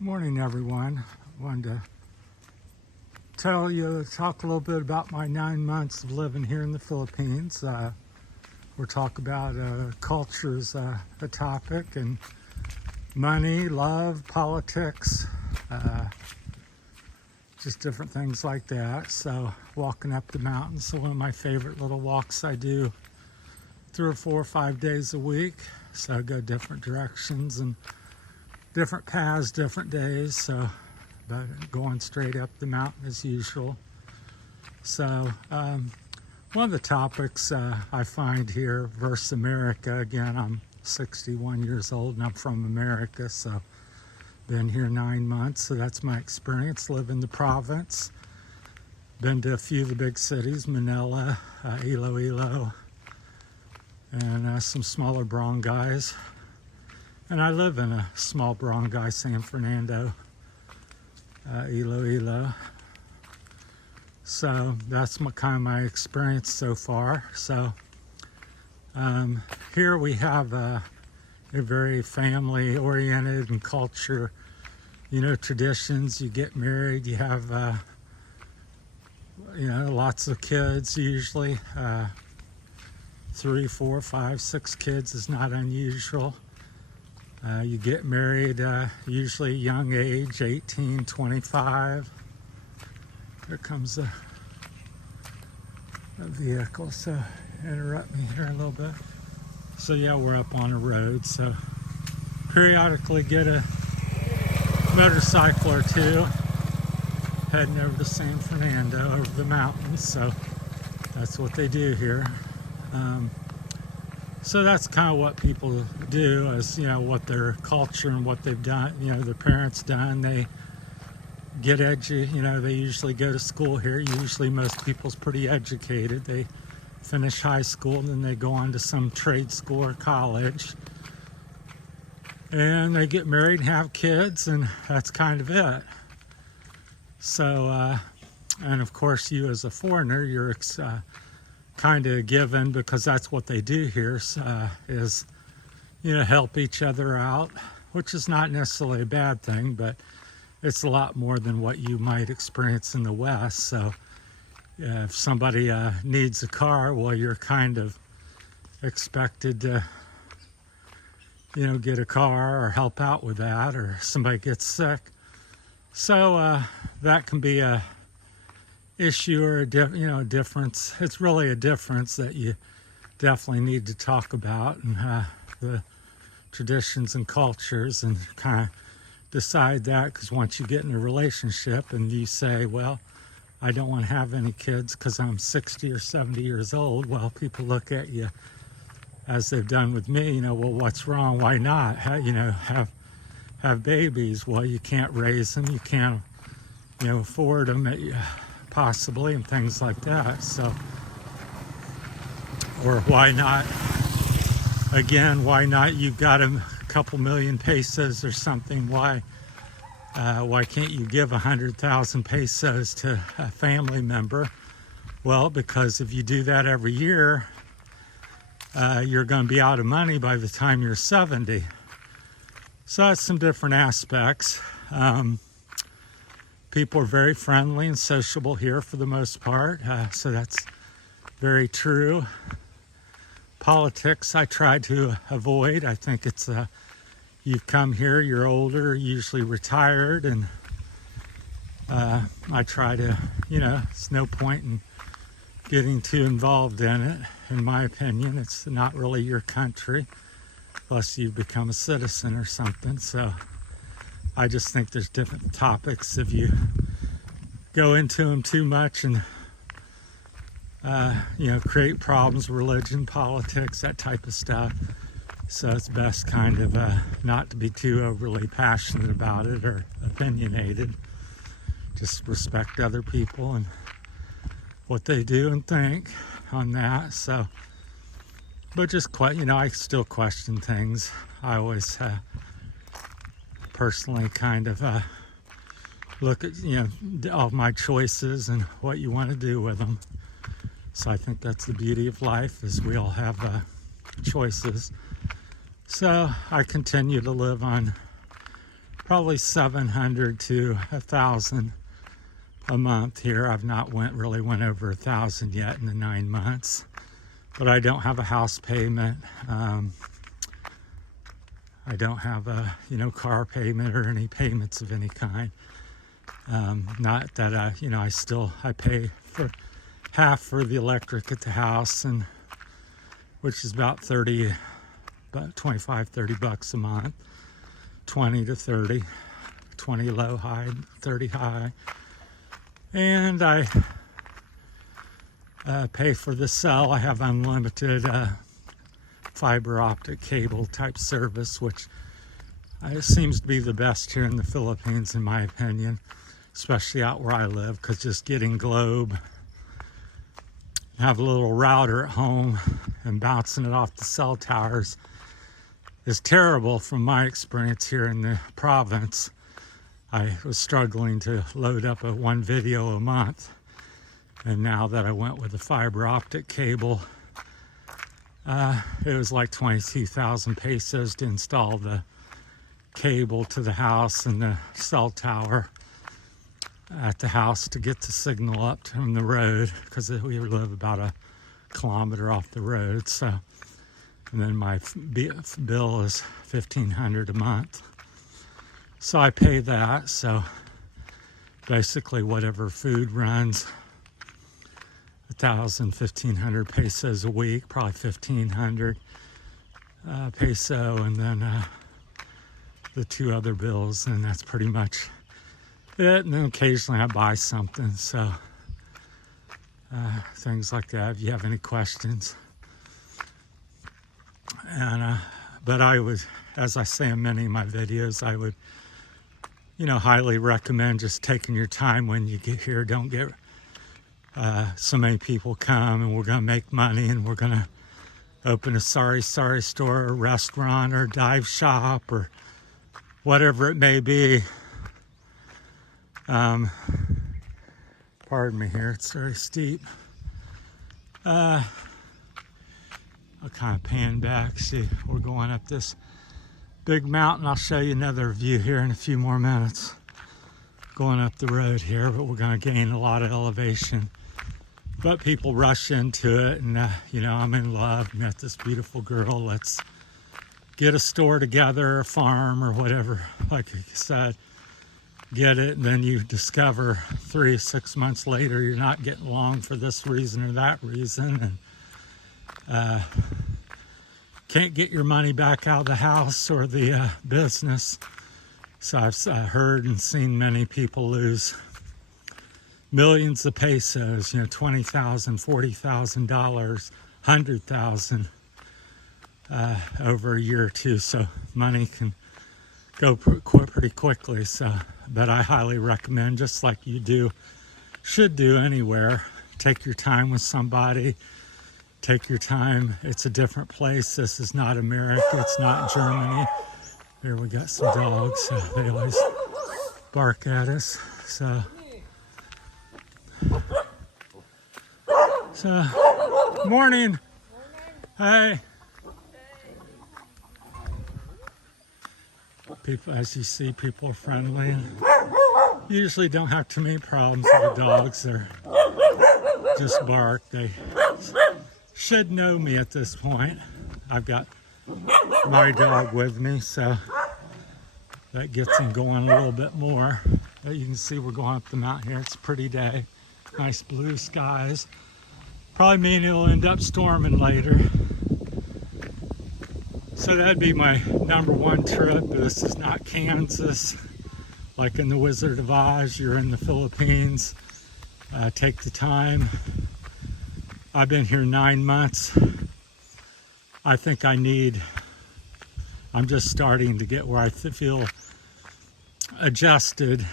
Morning, everyone. I wanted to talk a little bit about my 9 months of living here in the Philippines. We'll talk about culture's a topic, and money, love, politics, just different things like that. So walking up the mountains, so one of my favorite little walks I do 3 or 4 or 5 days a week. So I go different directions and different paths, different days, so but going straight up the mountain as usual. So one of the topics I find here versus America, again, I'm 61 years old and I'm from America, so been here 9 months, so that's my experience. Live in the province, been to a few of the big cities, Manila, Iloilo, and some smaller barangays. And I live in a small barangay, San Fernando, Iloilo. So that's kind of my experience so far. So here we have a very family-oriented and culture, traditions. You get married, you have, lots of kids usually. 3, 4, 5, 6 kids is not unusual. You get married usually young age, 18, 25. Here comes a vehicle, so interrupt me here a little bit. So yeah, we're up on a road, so periodically get a motorcycle or two heading over to San Fernando, over the mountains, so that's what they do here. So that's kind of what people do, as what their culture and what they've done, their parents done. They get they usually go to school here. Usually most people's pretty educated. They finish high school and then they go on to some trade school or college. And they get married and have kids, and that's kind of it. So, and of course you as a foreigner, you're kind of given, because that's what they do here, is help each other out, which is not necessarily a bad thing, but it's a lot more than what you might experience in the West. So if somebody needs a car, well, you're kind of expected to get a car or help out with that, or somebody gets sick. So that can be a issue or a difference. It's really a difference that you definitely need to talk about, and the traditions and cultures, and kind of decide that, because once you get in a relationship and you say, well, I don't want to have any kids because I'm 60 or 70 years old, well, people look at you as they've done with me, well, what's wrong? Why not? Have babies? Well, you can't raise them, you can't afford them possibly, and things like that. So, or why not, you've got a couple million pesos or something, why can't you give 100,000 pesos to a family member? Well, because if you do that every year, you're going to be out of money by the time you're 70. So that's some different aspects. People are very friendly and sociable here for the most part, so that's very true. Politics I try to avoid. I think it's you've come here, you're older, usually retired, and I try to, it's no point in getting too involved in it. In my opinion, it's not really your country unless you become a citizen or something. So I just think there's different topics. If you go into them too much and create problems, religion, politics, that type of stuff. So it's best kind of not to be too overly passionate about it or opinionated. Just respect other people and what they do and think on that. So, but just I still question things. I always personally kind of look at all my choices and what you want to do with them. So I think that's the beauty of life, is we all have choices. So I continue to live on probably 700 to 1,000 a month here. I've not really went over 1,000 yet in the 9 months, but I don't have a house payment. I don't have a car payment or any payments of any kind. Not that I pay for half for the electric at the house, and which is about 25, 30 bucks a month, 20 to 30, 20 low, high, 30 high. And I pay for the cell. I have unlimited fiber optic cable type service, which seems to be the best here in the Philippines, in my opinion, especially out where I live, because just getting Globe, have a little router at home and bouncing it off the cell towers is terrible from my experience here in the province. I was struggling to load up one video a month, and now that I went with the fiber optic cable, it was like 22,000 pesos to install the cable to the house and the cell tower at the house to get the signal up from the road, because we live about a kilometer off the road. So, and then my bill is $1,500 a month. So I pay that. So basically whatever food runs, 1,000, 1,500 pesos a week, probably 1,500 peso, and then the two other bills, and that's pretty much it. And then occasionally I buy something, so things like that, if you have any questions. And but I would, as I say in many of my videos, I would highly recommend just taking your time when you get here. Don't get so many people come and we're going to make money and we're going to open a sorry store or restaurant or dive shop or whatever it may be. Pardon me here, it's very steep. I'll kind of pan back. See, we're going up this big mountain. I'll show you another view here in a few more minutes. Going up the road here, but we're going to gain a lot of elevation. But people rush into it, and I'm in love, met this beautiful girl. Let's get a store together, a farm, or whatever. Like you said, get it, and then you discover 3 or 6 months later you're not getting along for this reason or that reason, and can't get your money back out of the house or the business. So I've heard and seen many people lose millions of pesos, $20,000, $40,000, $100,000 over a year or two. So money can go pretty quickly. So, but I highly recommend, just like you should do anywhere, take your time with somebody. Take your time. It's a different place. This is not America. It's not Germany. Here we got some dogs. So they always bark at us. So morning. Hey. People, as you see, people are friendly. Usually don't have too many problems with the dogs. They're just bark. They should know me at this point. I've got my dog with me, so that gets them going a little bit more. But you can see we're going up the mountain here. It's a pretty day. Nice blue skies. Probably mean it'll end up storming later. So that'd be my #1 trip. This is not Kansas, like in the Wizard of Oz. You're in the Philippines. Take the time. I've been here 9 months. I think I'm just starting to get where I feel adjusted.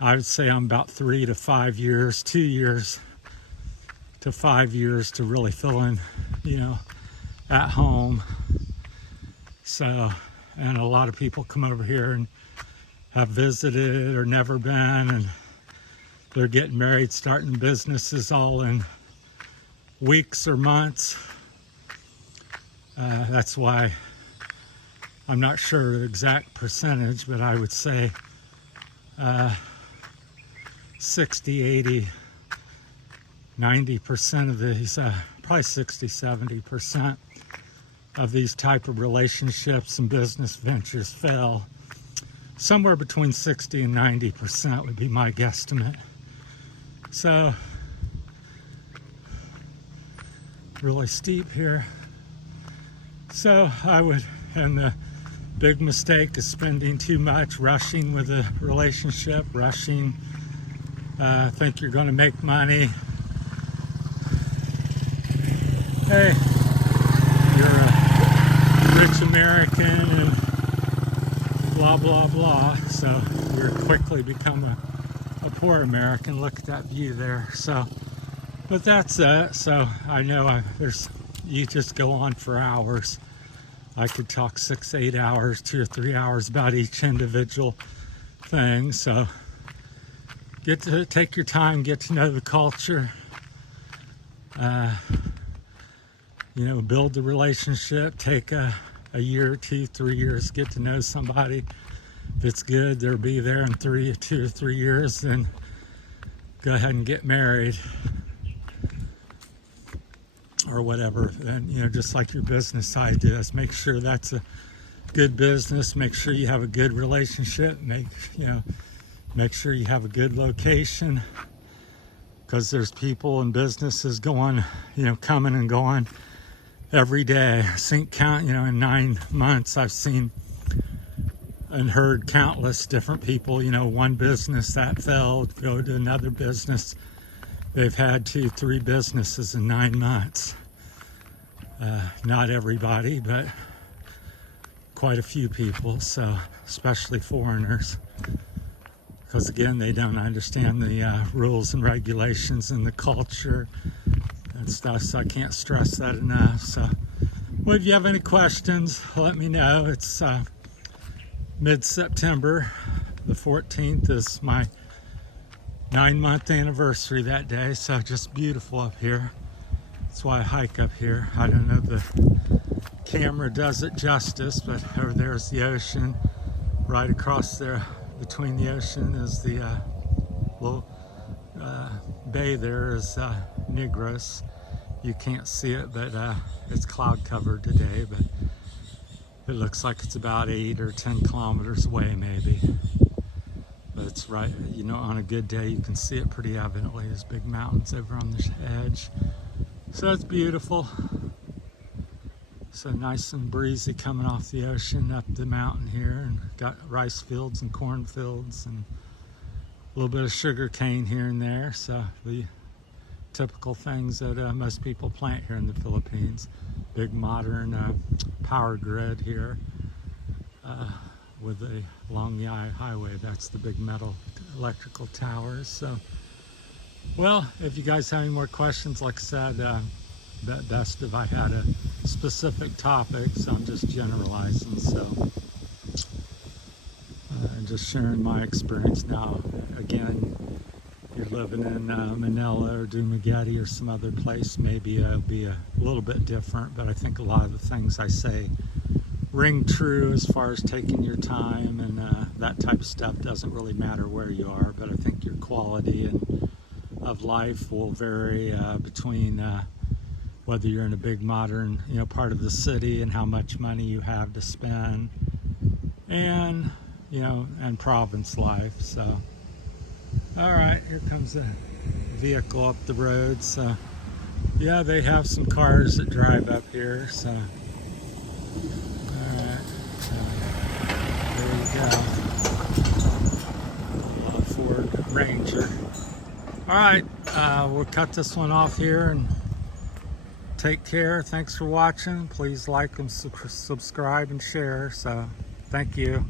I would say I'm about 3 to 5 years, 2 years to 5 years to really feeling, at home. So, and a lot of people come over here and have visited or never been, and they're getting married, starting businesses all in weeks or months. That's why I'm not sure the exact percentage, but I would say 60, 80, 90% of these, probably 60, 70% of these type of relationships and business ventures fail. Somewhere between 60 and 90% would be my guesstimate. So, really steep here. So I would, and the big mistake is spending too much, rushing with a relationship, rushing, think you're going to make money. Hey, you're a rich American and blah, blah, blah. So you're quickly become a poor American. Look at that view there. So, but that's it. So I know you just go on for hours. I could talk 6, 8 hours, 2 or 3 hours about each individual thing. So get to take your time, get to know the culture, build the relationship, take a year, 2, 3 years, get to know somebody. If it's good, they'll be there in 2 or 3 years, then go ahead and get married or whatever. And just like your business ideas, make sure that's a good business, make sure you have a good relationship, make sure you have a good location, because there's people and businesses going, coming and going every day. I think in 9 months I've seen and heard countless different people, one business that failed, go to another business. They've had 2, 3 businesses in 9 months. Not everybody, but quite a few people, so especially foreigners. Because again, they don't understand the rules and regulations and the culture and stuff, so I can't stress that enough. So, well, if you have any questions, let me know. It's mid-September. The 14th is my 9-month anniversary that day, so just beautiful up here. That's why I hike up here. I don't know if the camera does it justice, but over there's the ocean. Right across there between the ocean is the little bay there is Negros. You can't see it, but it's cloud covered today, but it looks like it's about 8 or 10 kilometers away maybe. But it's right, on a good day you can see it pretty evidently. There's big mountains over on the edge. So it's beautiful. So nice and breezy coming off the ocean up the mountain here, and got rice fields and corn fields and a little bit of sugar cane here and there. So the typical things that most people plant here in the Philippines. Big modern power grid here along the highway. That's the big metal electrical towers. So, well, if you guys have any more questions, like I said, best if I had a specific topic, so I'm just generalizing. So, and just sharing my experience now. Again, you're living in Manila or Dumaguete or some other place, maybe it'll be a little bit different, but I think a lot of the things I say ring true as far as taking your time and that type of stuff. Doesn't really matter where you are, but I think your quality of life will vary between whether you're in a big modern part of the city and how much money you have to spend, and and province life. So all right, here comes a vehicle up the road. So yeah, they have some cars that drive up here. So all right, so there you go, Ford Ranger. All right, we'll cut this one off here and take care. Thanks for watching. Please like and subscribe and share. So thank you.